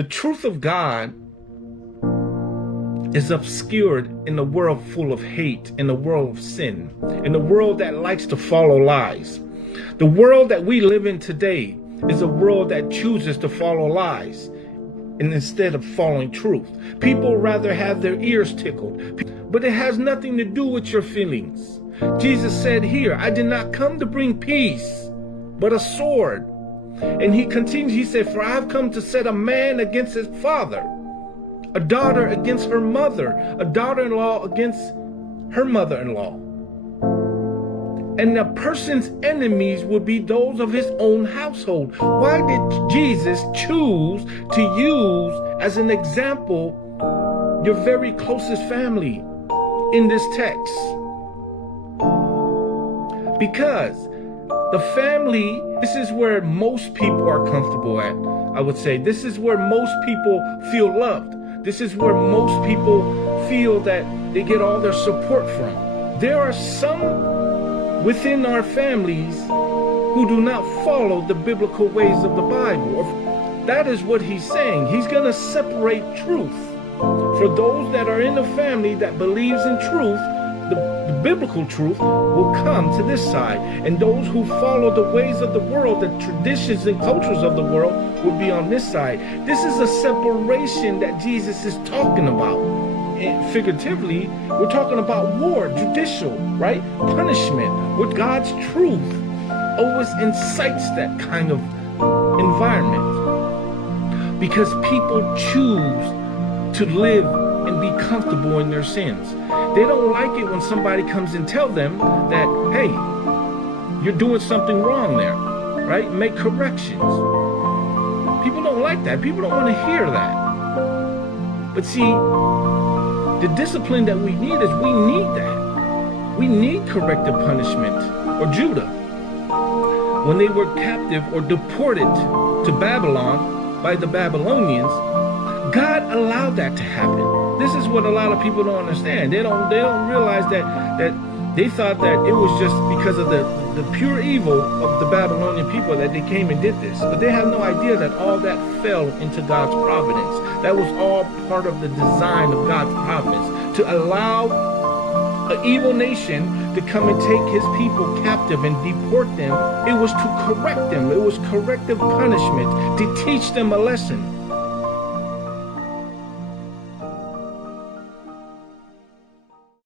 The truth of God is obscured in a world full of hate, in a world of sin, in a world that likes to follow lies. The world that we live in today is a world that chooses to follow lies and instead of following truth. People rather have their ears tickled, but it has nothing to do with your feelings. Jesus said here, I did not come to bring peace, but a sword. And he continued, he said, for I have come to set a man against his father, a daughter against her mother, a daughter-in-law against her mother-in-law. And a person's enemies will be those of his own household. Why did Jesus choose to use as an example your very closest family in this text? Because the family, this is where most people are comfortable at, I would say. This is where most people feel loved. This is where most people feel that they get all their support from. There are some within our families who do not follow the biblical ways of the Bible. That is what he's saying. He's going to separate truth. For those that are in the family that believes in truth, the biblical truth will come to this side. And those who follow the ways of the world, the traditions and cultures of the world, will be on this side. This is a separation that Jesus is talking about. And figuratively, we're talking about war, judicial, right? Punishment, with God's truth always incites that kind of environment. Because people choose to live and be comfortable in their sins. They don't like it when somebody comes and tell them that, hey, you're doing something wrong there, right? Make corrections. People don't like that. People don't want to hear that. But see, the discipline that we need is we need that. We need corrective punishment. Or Judah, when they were captive or deported to Babylon by the Babylonians, God allowed that to happen. This is what a lot of people don't understand. They don't realize that they thought that it was just because of the pure evil of the Babylonian people that they came and did this. But they have no idea that all that fell into God's providence. That was all part of the design of God's providence, to allow an evil nation to come and take his people captive and deport them. It was to correct them. It was corrective punishment, to teach them a lesson.